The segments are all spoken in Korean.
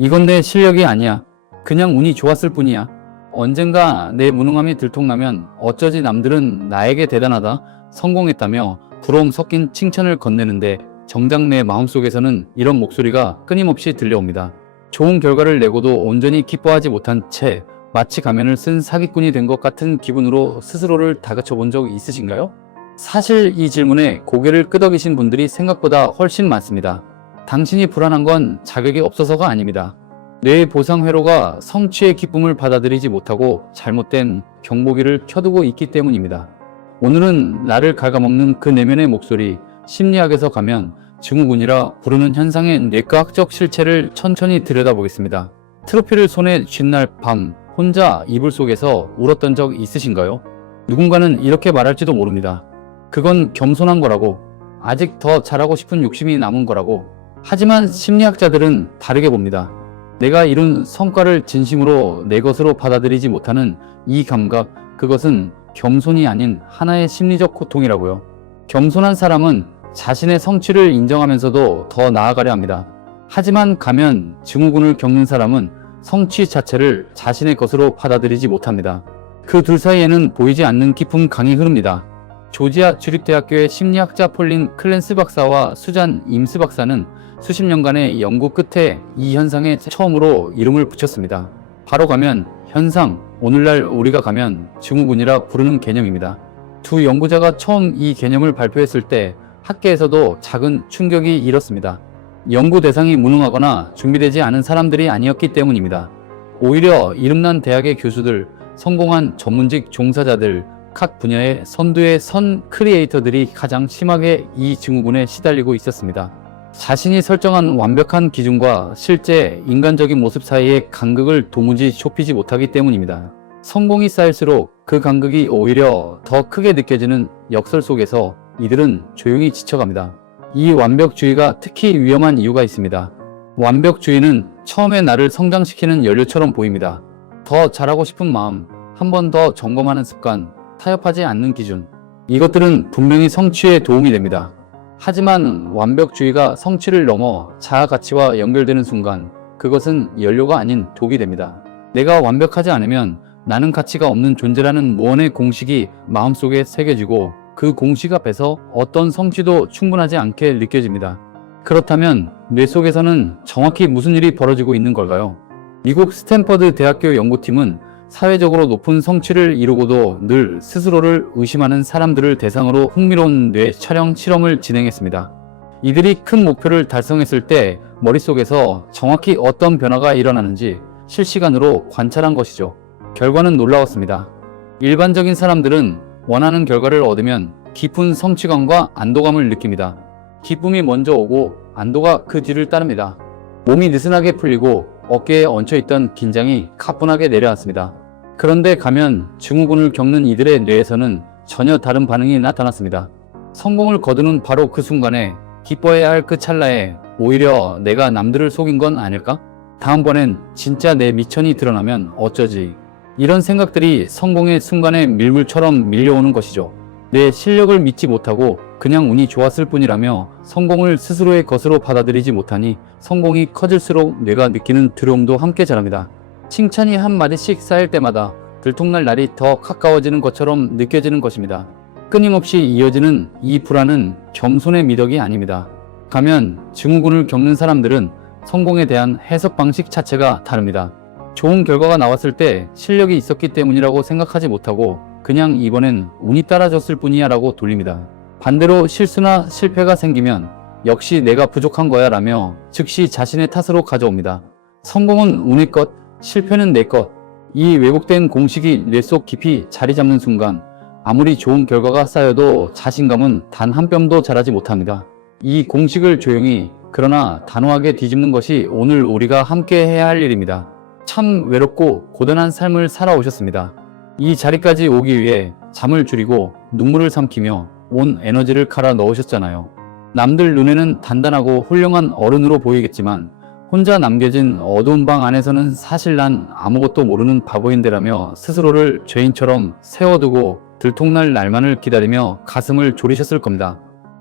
이건 내 실력이 아니야. 그냥 운이 좋았을 뿐이야. 언젠가 내 무능함이 들통나면 어쩌지 남들은 나에게 대단하다, 성공했다며 부러움 섞인 칭찬을 건네는데 정작 내 마음속에서는 이런 목소리가 끊임없이 들려옵니다. 좋은 결과를 내고도 온전히 기뻐하지 못한 채 마치 가면을 쓴 사기꾼이 된 것 같은 기분으로 스스로를 다그쳐 본 적 있으신가요? 사실 이 질문에 고개를 끄덕이신 분들이 생각보다 훨씬 많습니다. 당신이 불안한 건 자격이 없어서가 아닙니다. 뇌의 보상 회로가 성취의 기쁨을 받아들이지 못하고 잘못된 경보기를 켜두고 있기 때문입니다. 오늘은 나를 갉아먹는 그 내면의 목소리, 심리학에서 가면 증후군이라 부르는 현상의 뇌과학적 실체를 천천히 들여다보겠습니다. 트로피를 손에 쥔 날 밤 혼자 이불 속에서 울었던 적 있으신가요? 누군가는 이렇게 말할지도 모릅니다. 그건 겸손한 거라고, 아직 더 잘하고 싶은 욕심이 남은 거라고. 하지만 심리학자들은 다르게 봅니다. 내가 이룬 성과를 진심으로 내 것으로 받아들이지 못하는 이 감각, 그것은 겸손이 아닌 하나의 심리적 고통이라고요. 겸손한 사람은 자신의 성취를 인정하면서도 더 나아가려 합니다. 하지만 가면 증후군을 겪는 사람은 성취 자체를 자신의 것으로 받아들이지 못합니다. 그 둘 사이에는 보이지 않는 깊은 강이 흐릅니다. 조지아 주립대학교의 심리학자 폴린 클랜스 박사와 수잔 임스 박사는 수십 년간의 연구 끝에 이 현상에 처음으로 이름을 붙였습니다. 바로 가면 현상, 오늘날 우리가 가면 증후군이라 부르는 개념입니다. 두 연구자가 처음 이 개념을 발표했을 때 학계에서도 작은 충격이 일었습니다. 연구 대상이 무능하거나 준비되지 않은 사람들이 아니었기 때문입니다. 오히려 이름난 대학의 교수들, 성공한 전문직 종사자들, 각 분야의 선두의 선 크리에이터들이 가장 심하게 이 증후군에 시달리고 있었습니다. 자신이 설정한 완벽한 기준과 실제 인간적인 모습 사이의 간극을 도무지 좁히지 못하기 때문입니다. 성공이 쌓일수록 그 간극이 오히려 더 크게 느껴지는 역설 속에서 이들은 조용히 지쳐갑니다. 이 완벽주의가 특히 위험한 이유가 있습니다. 완벽주의는 처음에 나를 성장시키는 연료처럼 보입니다. 더 잘하고 싶은 마음, 한 번 더 점검하는 습관, 타협하지 않는 기준. 이것들은 분명히 성취에 도움이 됩니다. 하지만 완벽주의가 성취를 넘어 자아 가치와 연결되는 순간 그것은 연료가 아닌 독이 됩니다. 내가 완벽하지 않으면 나는 가치가 없는 존재라는 무언의 공식이 마음속에 새겨지고 그 공식 앞에서 어떤 성취도 충분하지 않게 느껴집니다. 그렇다면 뇌 속에서는 정확히 무슨 일이 벌어지고 있는 걸까요? 미국 스탠퍼드 대학교 연구팀은 사회적으로 높은 성취를 이루고도 늘 스스로를 의심하는 사람들을 대상으로 흥미로운 뇌 촬영 실험을 진행했습니다. 이들이 큰 목표를 달성했을 때 머릿속에서 정확히 어떤 변화가 일어나는지 실시간으로 관찰한 것이죠. 결과는 놀라웠습니다. 일반적인 사람들은 원하는 결과를 얻으면 깊은 성취감과 안도감을 느낍니다. 기쁨이 먼저 오고 안도가 그 뒤를 따릅니다. 몸이 느슨하게 풀리고 어깨에 얹혀있던 긴장이 가뿐하게 내려앉습니다. 그런데 가면 증후군을 겪는 이들의 뇌에서는 전혀 다른 반응이 나타났습니다. 성공을 거두는 바로 그 순간에, 기뻐해야 할 그 찰나에 오히려 내가 남들을 속인 건 아닐까? 다음번엔 진짜 내 미천이 드러나면 어쩌지? 이런 생각들이 성공의 순간에 밀물처럼 밀려오는 것이죠. 내 실력을 믿지 못하고 그냥 운이 좋았을 뿐이라며 성공을 스스로의 것으로 받아들이지 못하니 성공이 커질수록 뇌가 느끼는 두려움도 함께 자랍니다. 칭찬이 한마디씩 쌓일 때마다 들통날 날이 더 가까워지는 것처럼 느껴지는 것입니다. 끊임없이 이어지는 이 불안은 겸손의 미덕이 아닙니다. 가면 증후군을 겪는 사람들은 성공에 대한 해석 방식 자체가 다릅니다. 좋은 결과가 나왔을 때 실력이 있었기 때문이라고 생각하지 못하고 그냥 이번엔 운이 따라줬을 뿐이야 라고 돌립니다. 반대로 실수나 실패가 생기면 역시 내가 부족한 거야 라며 즉시 자신의 탓으로 가져옵니다. 성공은 운의 것, 실패는 내 것. 이 왜곡된 공식이 뇌 속 깊이 자리 잡는 순간 아무리 좋은 결과가 쌓여도 자신감은 단 한 뼘도 자라지 못합니다. 이 공식을 조용히 그러나 단호하게 뒤집는 것이 오늘 우리가 함께 해야 할 일입니다. 참 외롭고 고단한 삶을 살아오셨습니다. 이 자리까지 오기 위해 잠을 줄이고 눈물을 삼키며 온 에너지를 갈아 넣으셨잖아요. 남들 눈에는 단단하고 훌륭한 어른으로 보이겠지만 혼자 남겨진 어두운 방 안에서는 사실 난 아무것도 모르는 바보인데라며 스스로를 죄인처럼 세워두고 들통날 날만을 기다리며 가슴을 졸이셨을 겁니다.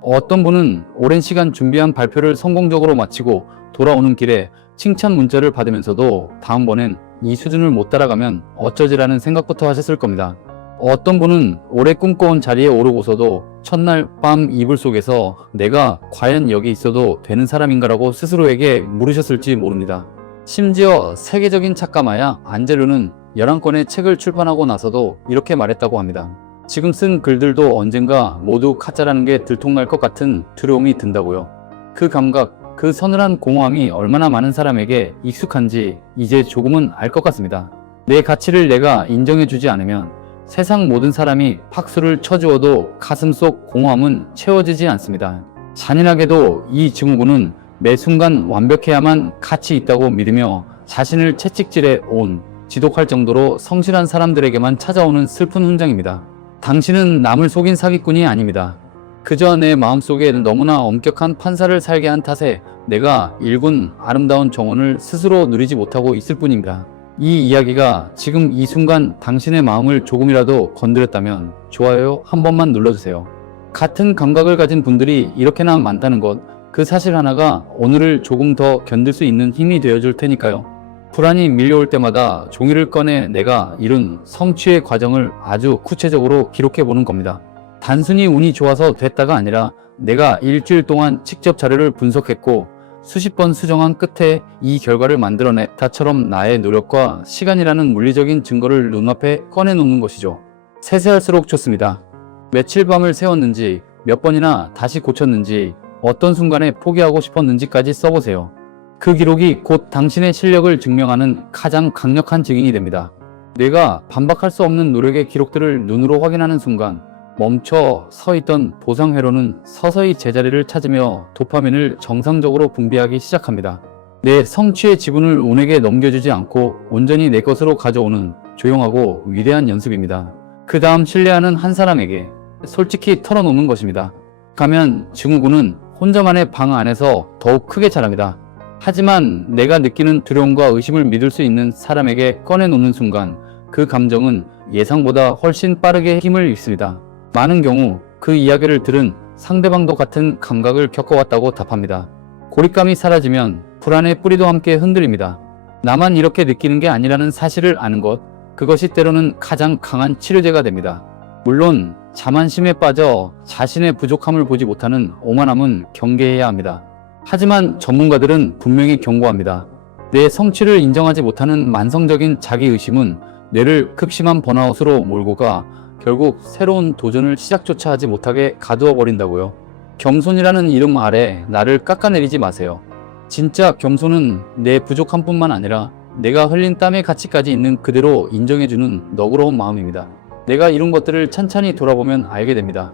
어떤 분은 오랜 시간 준비한 발표를 성공적으로 마치고 돌아오는 길에 칭찬 문자를 받으면서도 다음번엔 이 수준을 못 따라가면 어쩌지라는 생각부터 하셨을 겁니다. 어떤 분은 오래 꿈꿔온 자리에 오르고서도 첫날 밤 이불 속에서 내가 과연 여기 있어도 되는 사람인가라고 스스로에게 물으셨을지 모릅니다. 심지어 세계적인 작가마야 안제르는 11권의 책을 출판하고 나서도 이렇게 말했다고 합니다. 지금 쓴 글들도 언젠가 모두 가짜라는 게 들통날 것 같은 두려움이 든다고요. 그 감각, 그 서늘한 공허함이 얼마나 많은 사람에게 익숙한지 이제 조금은 알 것 같습니다. 내 가치를 내가 인정해주지 않으면 세상 모든 사람이 박수를 쳐주어도 가슴 속 공허함은 채워지지 않습니다. 잔인하게도 이 증후군은 매 순간 완벽해야만 가치 있다고 믿으며 자신을 채찍질해 온 지독할 정도로 성실한 사람들에게만 찾아오는 슬픈 훈장입니다. 당신은 남을 속인 사기꾼이 아닙니다. 그저 내 마음속에 너무나 엄격한 판사를 살게 한 탓에 내가 일군 아름다운 정원을 스스로 누리지 못하고 있을 뿐입니다. 이 이야기가 지금 이 순간 당신의 마음을 조금이라도 건드렸다면 좋아요 한 번만 눌러주세요. 같은 감각을 가진 분들이 이렇게나 많다는 것, 그 사실 하나가 오늘을 조금 더 견딜 수 있는 힘이 되어줄 테니까요. 불안이 밀려올 때마다 종이를 꺼내 내가 이룬 성취의 과정을 아주 구체적으로 기록해보는 겁니다. 단순히 운이 좋아서 됐다가 아니라 내가 일주일 동안 직접 자료를 분석했고 수십 번 수정한 끝에 이 결과를 만들어냈다처럼 나의 노력과 시간이라는 물리적인 증거를 눈앞에 꺼내놓는 것이죠. 세세할수록 좋습니다. 며칠 밤을 새웠는지, 몇 번이나 다시 고쳤는지, 어떤 순간에 포기하고 싶었는지까지 써보세요. 그 기록이 곧 당신의 실력을 증명하는 가장 강력한 증인이 됩니다. 내가 반박할 수 없는 노력의 기록들을 눈으로 확인하는 순간 멈춰 서 있던 보상회로는 서서히 제자리를 찾으며 도파민을 정상적으로 분비하기 시작합니다. 내 성취의 지분을 운에게 넘겨주지 않고 온전히 내 것으로 가져오는 조용하고 위대한 연습입니다. 그 다음 신뢰하는 한 사람에게 솔직히 털어놓는 것입니다. 가면 증후군은 혼자만의 방 안에서 더욱 크게 자랍니다. 하지만 내가 느끼는 두려움과 의심을 믿을 수 있는 사람에게 꺼내놓는 순간 그 감정은 예상보다 훨씬 빠르게 힘을 잃습니다. 많은 경우 그 이야기를 들은 상대방도 같은 감각을 겪어왔다고 답합니다. 고립감이 사라지면 불안의 뿌리도 함께 흔들립니다. 나만 이렇게 느끼는 게 아니라는 사실을 아는 것, 그것이 때로는 가장 강한 치료제가 됩니다. 물론 자만심에 빠져 자신의 부족함을 보지 못하는 오만함은 경계해야 합니다. 하지만 전문가들은 분명히 경고합니다. 내 성취를 인정하지 못하는 만성적인 자기의심은 뇌를 극심한 번아웃으로 몰고 가 결국 새로운 도전을 시작조차 하지 못하게 가두어 버린다고요. 겸손이라는 이름 아래 나를 깎아내리지 마세요. 진짜 겸손은 내 부족함뿐만 아니라 내가 흘린 땀의 가치까지 있는 그대로 인정해주는 너그러운 마음입니다. 내가 이룬 것들을 찬찬히 돌아보면 알게 됩니다.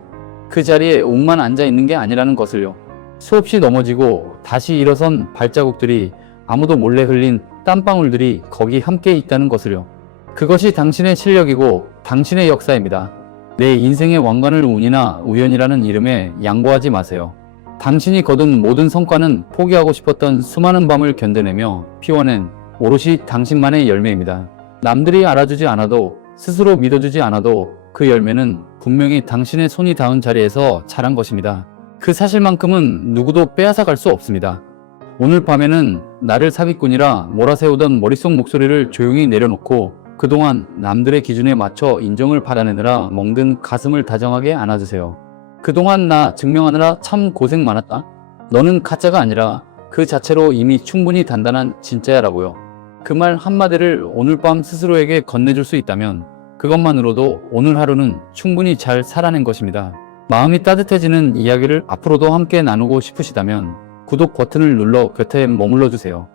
그 자리에 옥만 앉아 있는 게 아니라는 것을요. 수없이 넘어지고 다시 일어선 발자국들이, 아무도 몰래 흘린 땀방울들이 거기 함께 있다는 것을요. 그것이 당신의 실력이고 당신의 역사입니다. 내 인생의 왕관을 운이나 우연이라는 이름에 양보하지 마세요. 당신이 거둔 모든 성과는 포기하고 싶었던 수많은 밤을 견뎌내며 피워낸 오롯이 당신만의 열매입니다. 남들이 알아주지 않아도, 스스로 믿어주지 않아도 그 열매는 분명히 당신의 손이 닿은 자리에서 자란 것입니다. 그 사실만큼은 누구도 빼앗아 갈 수 없습니다. 오늘 밤에는 나를 사기꾼이라 몰아세우던 머릿속 목소리를 조용히 내려놓고 그동안 남들의 기준에 맞춰 인정을 받아내느라 멍든 가슴을 다정하게 안아주세요. 그동안 나 증명하느라 참 고생 많았다. 너는 가짜가 아니라 그 자체로 이미 충분히 단단한 진짜야라고요. 그 말 한마디를 오늘 밤 스스로에게 건네줄 수 있다면 그것만으로도 오늘 하루는 충분히 잘 살아낸 것입니다. 마음이 따뜻해지는 이야기를 앞으로도 함께 나누고 싶으시다면 구독 버튼을 눌러 곁에 머물러 주세요.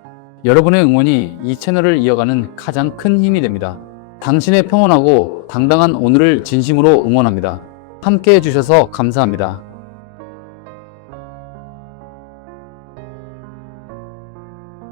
여러분의 응원이 이 채널을 이어가는 가장 큰 힘이 됩니다. 당신의 평온하고 당당한 오늘을 진심으로 응원합니다. 함께 해주셔서 감사합니다.